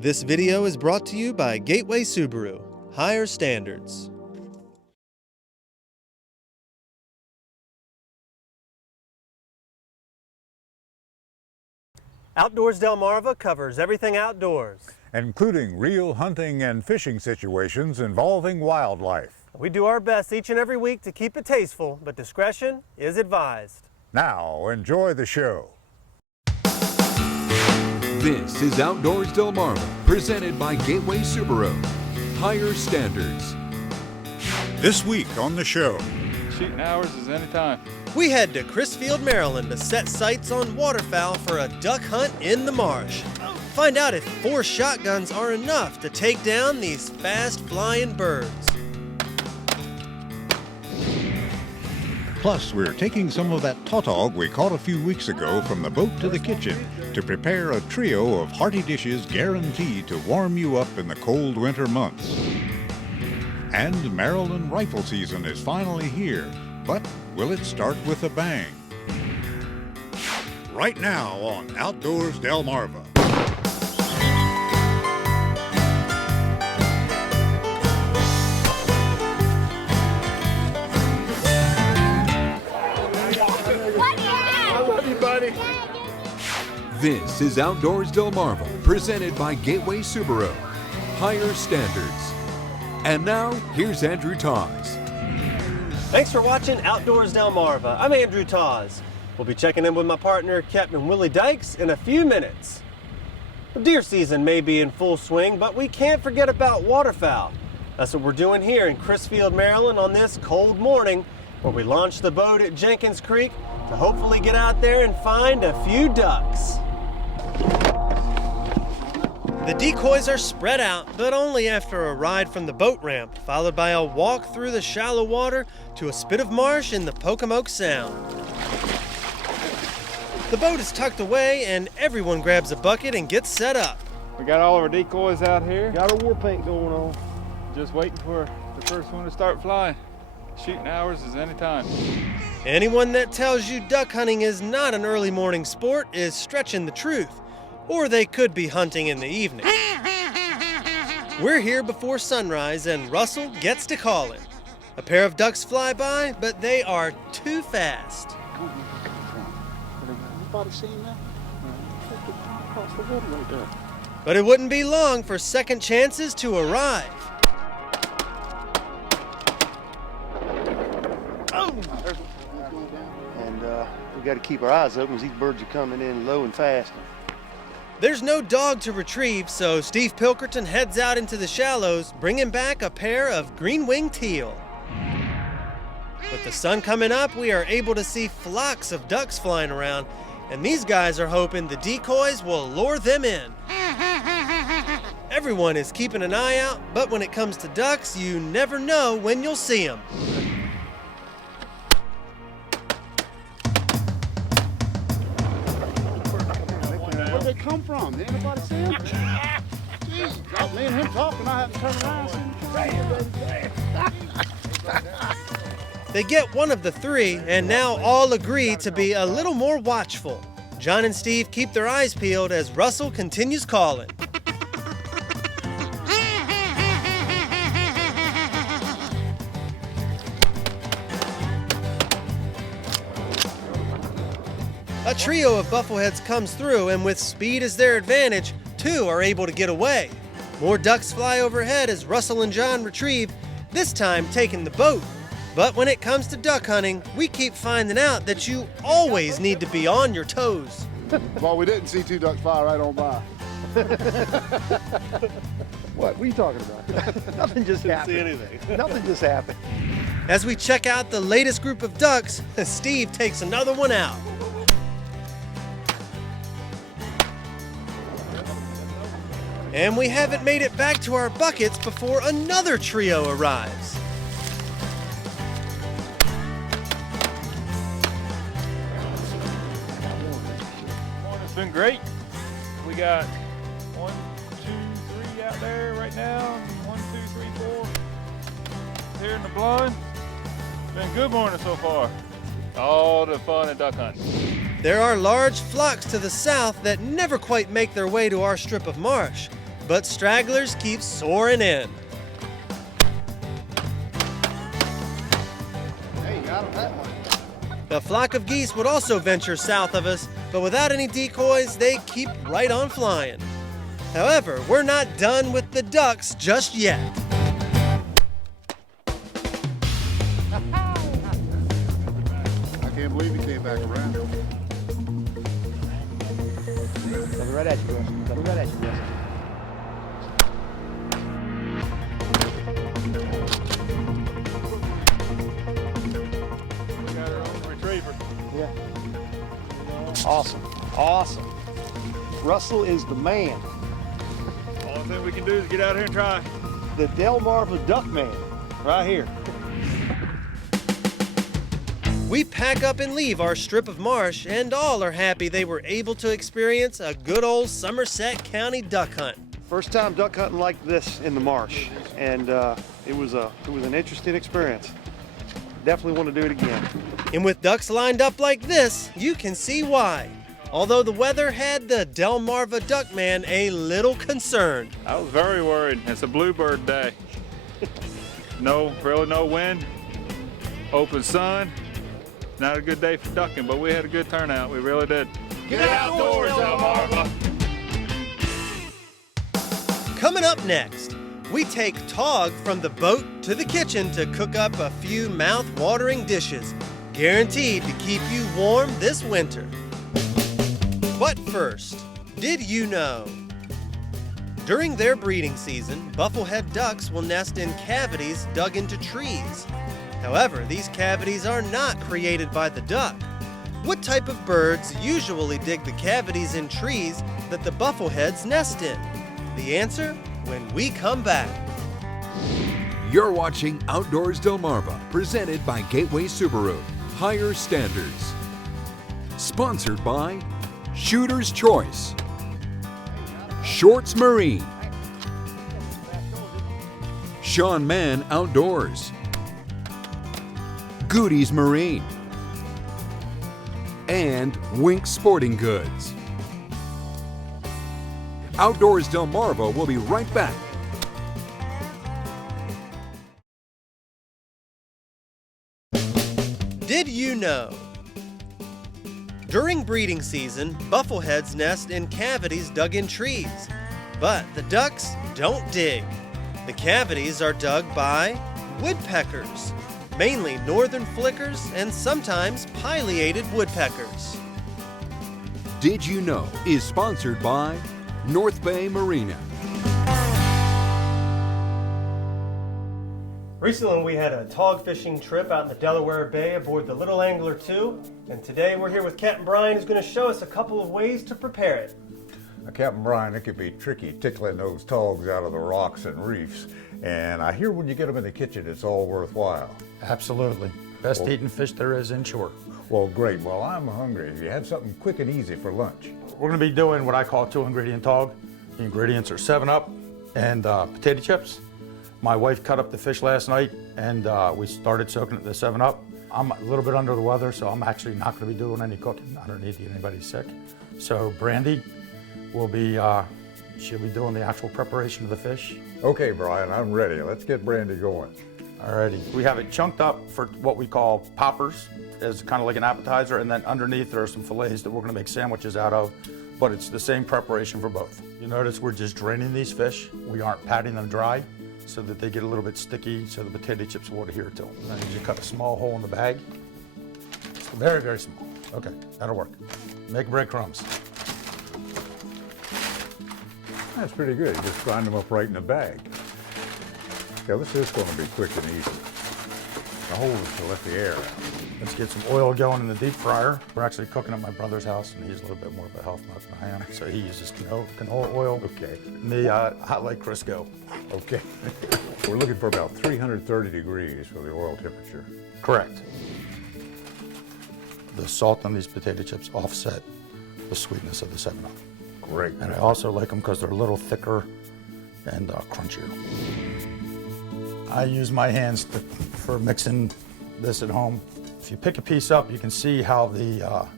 This video is brought to you by Gateway Subaru. Higher standards. Outdoors Delmarva covers everything outdoors, including real hunting and fishing situations involving wildlife. we do our best each and every week to keep it tasteful, but discretion is advised. Now, enjoy the show. This is Outdoors Delmarva, presented by Gateway Subaru. Higher standards. This week on the show. Shooting hours is any time. We head to Crisfield, Maryland to set sights on waterfowl for a duck hunt in the marsh. Find out if 4 shotguns are enough to take down these fast-flying birds. Plus, we're taking some of that tautog we caught a few weeks ago from the boat to the kitchen to prepare a trio of hearty dishes guaranteed to warm you up in the cold winter months. And Maryland rifle season is finally here, but will it start with a bang? Right now on Outdoors Delmarva. This is Outdoors Delmarva, presented by Gateway Subaru. Higher standards. And now, here's Andrew Tawes. Thanks for watching Outdoors Delmarva. I'm Andrew Tawes. We'll be checking in with my partner, Captain Willie Dykes, in a few minutes. The deer season may be in full swing, but we can't forget about waterfowl. That's what we're doing here in Crisfield, Maryland on this cold morning, where we launched the boat at Jenkins Creek to hopefully get out there and find a few ducks. The decoys are spread out, but only after a ride from the boat ramp, followed by a walk through the shallow water to a spit of marsh in the Pocomoke Sound. The boat is tucked away and everyone grabs a bucket and gets set up. We got all of our decoys out here. Got a war paint going on. Just waiting for the first one to start flying. Shooting hours is any time. Anyone that tells you duck hunting is not an early morning sport is stretching the truth. Or they could be hunting in the evening. We're here before sunrise and Russell gets to calling. A pair of ducks fly by, but they are too fast. Anybody seen that? Across the water right there. But it wouldn't be long for second chances to arrive. And we got to keep our eyes open as these birds are coming in low and fast. There's no dog to retrieve, so Steve Pilkerton heads out into the shallows, bringing back a pair of green-winged teal. With the sun coming up, we are able to see flocks of ducks flying around, and these guys are hoping the decoys will lure them in. Everyone is keeping an eye out, but when it comes to ducks, you never know when you'll see them. Where'd they come from? Did anybody see them? Jeez, me and him talking, I have to turn around and see They get one of the 3 and now all agree to be a little more watchful. John and Steve keep their eyes peeled as Russell continues calling. A trio of buffleheads comes through, and with speed as their advantage, 2 are able to get away. More ducks fly overhead as Russell and John retrieve, this time taking the boat. But when it comes to duck hunting, we keep finding out that you always need to be on your toes. Well, we didn't see 2 ducks fly right on by. What are you talking about? Nothing just happened. Didn't see anything. Nothing just happened. As we check out the latest group of ducks, Steve takes another one out. And we haven't made it back to our buckets before another trio arrives. Morning's been great. We got 1, 2, 3 out there right now. 1, 2, 3, 4 here in the blind. Been a good morning so far. All the fun and duck hunting. There are large flocks to the south that never quite make their way to our strip of marsh. but stragglers keep soaring in. Hey, got him that one. A flock of geese would also venture south of us, but without any decoys, they keep right on flying. However, we're not done with the ducks just yet. I can't believe he came back around. Coming right at you, Wes. Coming right at you, Wes. We got our own retriever. Yeah. Awesome. Awesome. Russell is the man. Only thing we can do is get out here and try. The Delmarva Duck Man. Right here. We pack up and leave our strip of marsh, and all are happy they were able to experience a good old Somerset County duck hunt. First time duck hunting like this in the marsh, and it was an interesting experience. Definitely want to do it again. And with ducks lined up like this, you can see why. Although the weather had the Delmarva duck man a little concerned. I was very worried. It's a bluebird day. Really no wind, open sun. Not a good day for ducking, but we had a good turnout. We really did. Get outdoors, Delmarva. Coming up next, we take Tog from the boat to the kitchen to cook up a few mouth-watering dishes, guaranteed to keep you warm this winter. But first, did you know? During their breeding season, bufflehead ducks will nest in cavities dug into trees. However, these cavities are not created by the duck. What type of birds usually dig the cavities in trees that the buffleheads nest in? The answer when we come back. You're watching Outdoors Delmarva, presented by Gateway Subaru. Higher standards. Sponsored by Shooter's Choice, Shorts Marine, Sean Mann Outdoors, Goody's Marine, and Wink Sporting Goods. Outdoors Delmarva will be right back. Did you know? During breeding season, buffleheads nest in cavities dug in trees, but the ducks don't dig. The cavities are dug by woodpeckers, mainly northern flickers and sometimes pileated woodpeckers. Did You Know is sponsored by North Bay Marina. Recently we had a tog fishing trip out in the Delaware Bay aboard the Little Angler 2, and today we're here with Captain Bryan, who's going to show us a couple of ways to prepare it. Now, Captain Bryan, it can be tricky tickling those togs out of the rocks and reefs, and I hear when you get them in the kitchen it's all worthwhile. Absolutely. Best eating fish there is inshore. Well, great. Well, I'm hungry. If you have something quick and easy for lunch. We're going to be doing what I call 2-ingredient tog. The ingredients are 7-Up and potato chips. My wife cut up the fish last night, and we started soaking it in the 7-Up. I'm a little bit under the weather, so I'm actually not going to be doing any cooking. I don't need to get anybody sick. So Brandy will be, she'll be doing the actual preparation of the fish. Okay, Bryan, I'm ready. Let's get Brandy going. Alrighty. We have it chunked up for what we call poppers, as kind of like an appetizer, and then underneath there are some fillets that we're going to make sandwiches out of, but it's the same preparation for both. You notice we're just draining these fish. We aren't patting them dry so that they get a little bit sticky so the potato chips will adhere to them. Then you just cut a small hole in the bag. Very, very small. Okay, that'll work. Make breadcrumbs. That's pretty good. You just grind them up right in the bag. Yeah, this is going to be quick and easy. The hole is to let the air out. Let's get some oil going in the deep fryer. We're actually cooking at my brother's house, and he's a little bit more of a health nut than I am, so he uses canola oil. Okay. Me, I like Crisco. Okay. We're looking for about 330 degrees for the oil temperature. Correct. The salt on these potato chips offset the sweetness of the 7-Up. Great. And I also like them because they're a little thicker and crunchier. I use my hands for mixing this at home. If you pick a piece up, you can see how the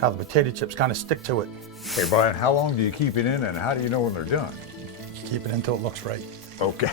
potato chips kind of stick to it. Hey, Bryan, how long do you keep it in, and how do you know when they're done? keep it until it looks right. Okay.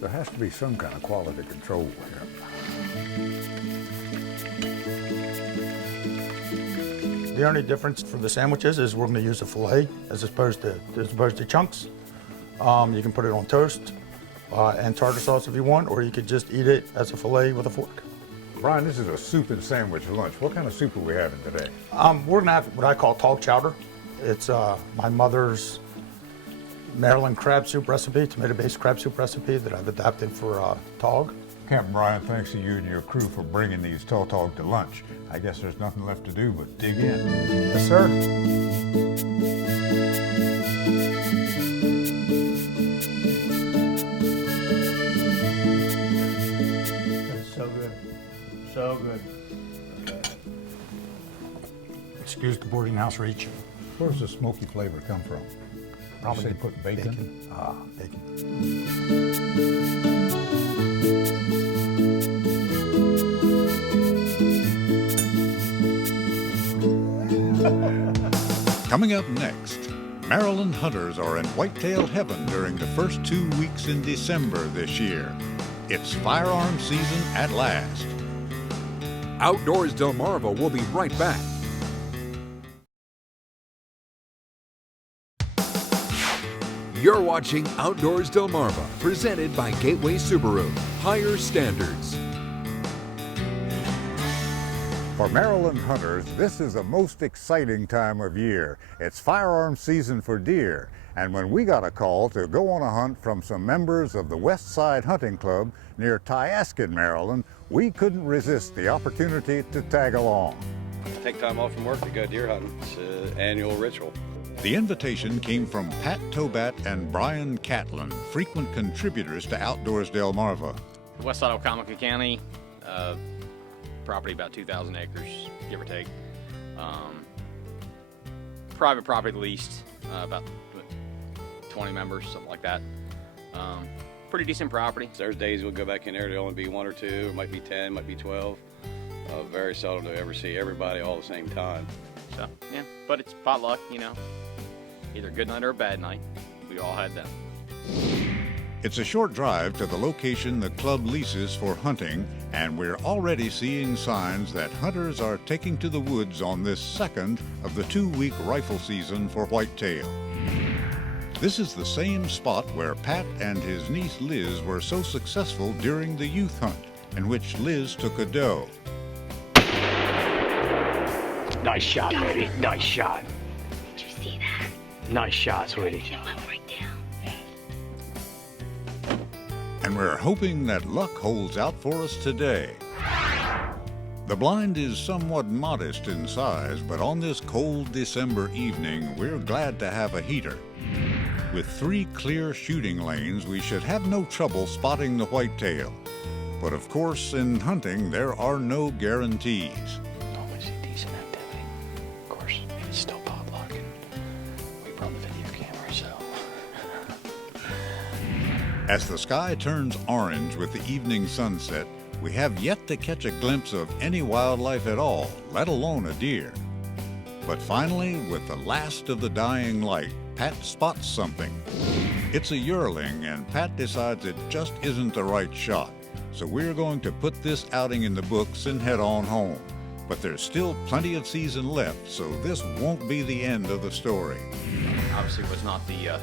There has to be some kind of quality control here. The only difference for the sandwiches is we're going to use a fillet as opposed to chunks. You can put it on toast and tartar sauce if you want, or you could just eat it as a fillet with a fork. Bryan, this is a soup and sandwich lunch. What kind of soup are we having today? We're going to have what I call tog chowder. It's my mother's Maryland crab soup recipe, tomato-based crab soup recipe that I've adapted for tog. Captain Bryan, thanks to you and your crew for bringing these tautog to lunch. I guess there's nothing left to do but dig in. Yes, sir. It's so good. So good. Excuse the boarding house reach. Where does the smoky flavor come from? Probably You say put bacon? Bacon. Coming up next, Maryland hunters are in whitetail heaven during the first 2 weeks in December this year. It's firearm season at last. Outdoors Delmarva will be right back. You're watching Outdoors Delmarva, presented by Gateway Subaru. Higher standards. For Maryland hunters, this is the most exciting time of year. It's firearm season for deer. And when we got a call to go on a hunt from some members of the West Side Hunting Club near Tyaskin, Maryland, we couldn't resist the opportunity to tag along. Take time off from work to go deer hunting. It's an annual ritual. The invitation came from Pat Tobat and Bryan Catlin, frequent contributors to Outdoors Delmarva. West side of Somerset County, property about 2,000 acres, give or take. Private property leased, about 20 members, something like that. Pretty decent property. There's days we'll go back in there, there'll only be 1 or 2, it might be 10, might be 12. Very seldom to ever see everybody all at the same time. So, yeah, but it's potluck, you know. Either a good night or a bad night. We all had them. It's a short drive to the location the club leases for hunting, and we're already seeing signs that hunters are taking to the woods on this second of the 2-week rifle season for whitetail. This is the same spot where Pat and his niece Liz were so successful during the youth hunt, in which Liz took a doe. Nice shot, baby. Nice shot. Did you see that? Nice shot, sweetie. It went right down. And we're hoping that luck holds out for us today. The blind is somewhat modest in size, but on this cold December evening, we're glad to have a heater. With 3 clear shooting lanes, we should have no trouble spotting the whitetail. But of course, in hunting, there are no guarantees. Normally see decent activity. Of course, it's still potluck, and we brought the video camera, so. As the sky turns orange with the evening sunset, we have yet to catch a glimpse of any wildlife at all, let alone a deer. But finally, with the last of the dying light, Pat spots something. It's a yearling, and Pat decides it just isn't the right shot. So we're going to put this outing in the books and head on home. But there's still plenty of season left, so this won't be the end of the story. Obviously was not the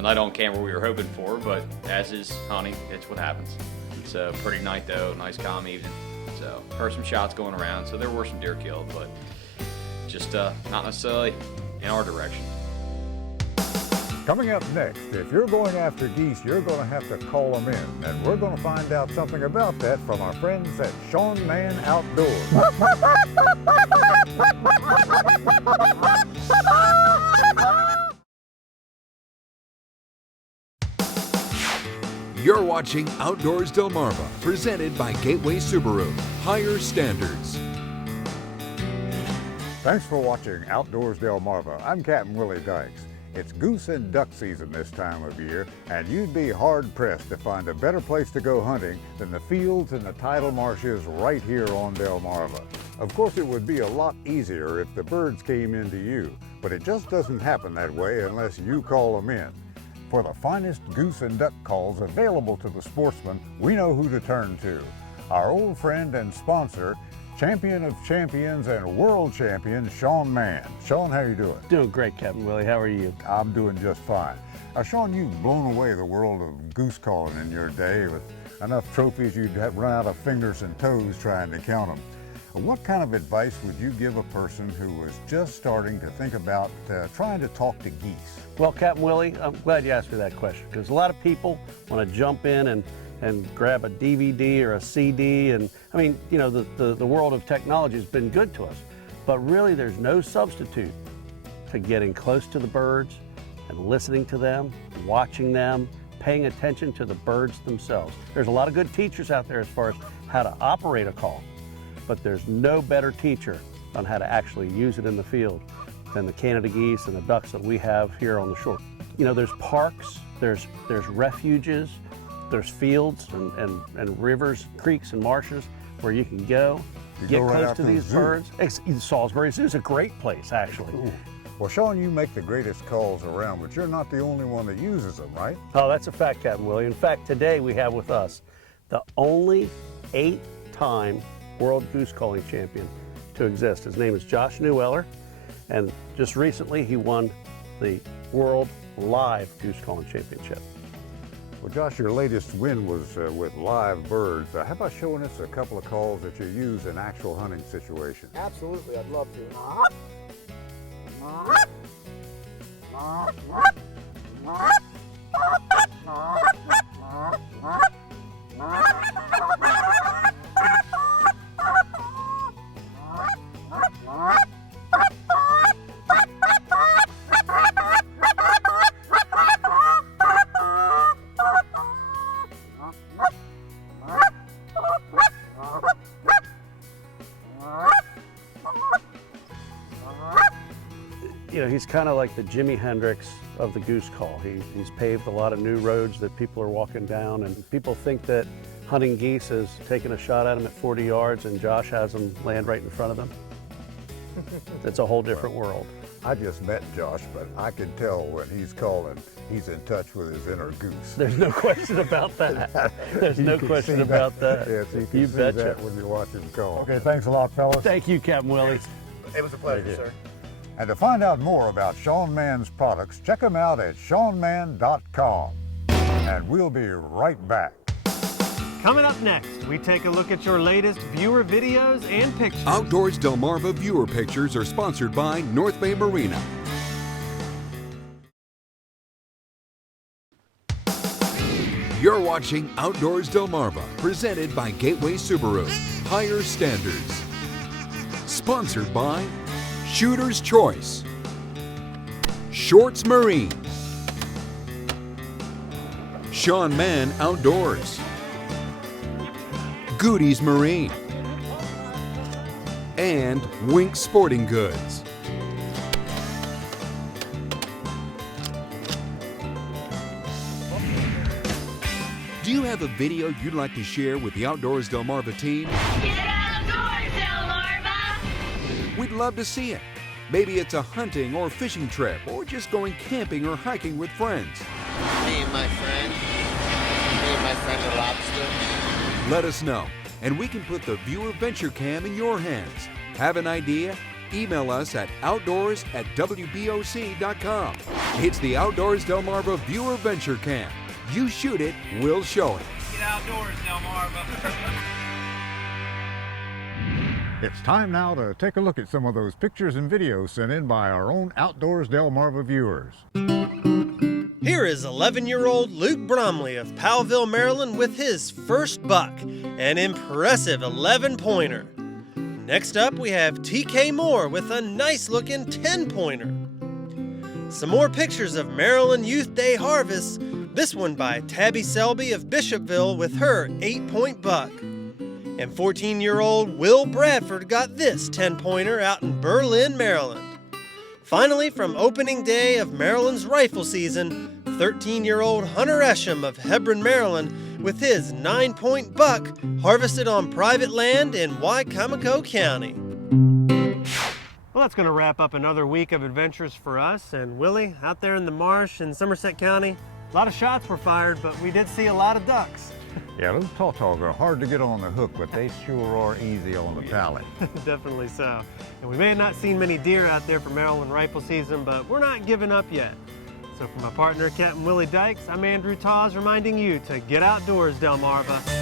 night on camera we were hoping for, but as is hunting, it's what happens. It's a pretty night though, nice calm evening. So heard some shots going around, so there were some deer killed, but just not necessarily in our direction. Coming up next, if you're going after geese, you're going to have to call them in. And we're going to find out something about that from our friends at Sean Man Outdoors. You're watching Outdoors Delmarva, presented by Gateway Subaru. Higher standards. Thanks for watching Outdoors Delmarva. I'm Captain Willie Dykes. It's goose and duck season this time of year, and you'd be hard-pressed to find a better place to go hunting than the fields and the tidal marshes right here on Delmarva. Of course, it would be a lot easier if the birds came into you, but it just doesn't happen that way unless you call them in. For the finest goose and duck calls available to the sportsman, we know who to turn to. Our old friend and sponsor, champion of champions and world champion, Sean Mann. Sean, how you doing? Doing great, Captain Willie. How are you? I'm doing just fine. Sean, you've blown away the world of goose calling in your day with enough trophies you'd have run out of fingers and toes trying to count them. What kind of advice would you give a person who was just starting to think about trying to talk to geese? Well, Captain Willie, I'm glad you asked me that question, because a lot of people want to jump in and grab a DVD or a CD, and I mean, you know, the world of technology has been good to us, but really there's no substitute to getting close to the birds and listening to them, watching them, paying attention to the birds themselves. There's a lot of good teachers out there as far as how to operate a call, but there's no better teacher on how to actually use it in the field than the Canada geese and the ducks that we have here on the shore. You know, there's parks, there's refuges, there's fields and rivers, creeks and marshes where you can go, get close to these birds. Salisbury Zoo is a great place, actually. Ooh. Well, Sean, you make the greatest calls around, but you're not the only one that uses them, right? Oh, that's a fact, Captain Willie. In fact, today we have with us the only 8-time World Goose Calling Champion to exist. His name is Josh Newweller, and just recently he won the World Live Goose Calling Championship. Well, Josh, your latest win was with live birds. How about showing us a couple of calls that you use in actual hunting situations? Absolutely, I'd love to. You know, he's kind of like the Jimi Hendrix of the goose call. He's paved a lot of new roads that people are walking down, and people think that hunting geese is taking a shot at them at 40 yards and Josh has them land right in front of them. It's a whole different world. I just met Josh, but I can tell when he's calling, he's in touch with his inner goose. There's no question about that. There's no question about that. Yes, you can see betcha. that when you watch him call. Okay, thanks a lot, fellas. Thank you, Captain Willie. It was a pleasure, sir. And to find out more about Sean Mann's products, check them out at SeanMann.com. And we'll be right back. Coming up next, we take a look at your latest viewer videos and pictures. Outdoors Delmarva viewer pictures are sponsored by North Bay Marina. You're watching Outdoors Delmarva, presented by Gateway Subaru. Higher standards. Sponsored by Shooter's Choice, Shorts Marine, Sean Mann Outdoors, Goody's Marine, and Wink Sporting Goods. Do you have a video you'd like to share with the Outdoors Delmarva team? Get outdoors, Delmarva! We'd love to see it. Maybe it's a hunting or fishing trip, or just going camping or hiking with friends. Me and my friend the lobster. Let us know, and we can put the viewer venture cam in your hands. Have an idea? Email us at outdoors@wboc.com. It's the Outdoors Delmarva Viewer Venture Cam. You shoot it, we'll show it. Get outdoors, Delmarva. It's time now to take a look at some of those pictures and videos sent in by our own Outdoors Delmarva viewers. Here is 11-year-old Luke Bromley of Powellville, Maryland with his first buck, an impressive 11-pointer. Next up, we have TK Moore with a nice-looking 10-pointer. Some more pictures of Maryland Youth Day harvests, this one by Tabby Selby of Bishopville with her 8-point buck. And 14-year-old Will Bradford got this 10-pointer out in Berlin, Maryland. Finally, from opening day of Maryland's rifle season, 13-year-old Hunter Esham of Hebron, Maryland with his 9-point buck harvested on private land in Wicomico County. Well, that's going to wrap up another week of adventures for us. And Willie, out there in the marsh in Somerset County, a lot of shots were fired, but we did see a lot of ducks. Yeah, those tautog are hard to get on the hook, but they sure are easy on the palate. Definitely so. And we may have not seen many deer out there for Maryland rifle season, but we're not giving up yet. So for my partner, Captain Willie Dykes, I'm Andrew Tawes, reminding you to get outdoors, Delmarva.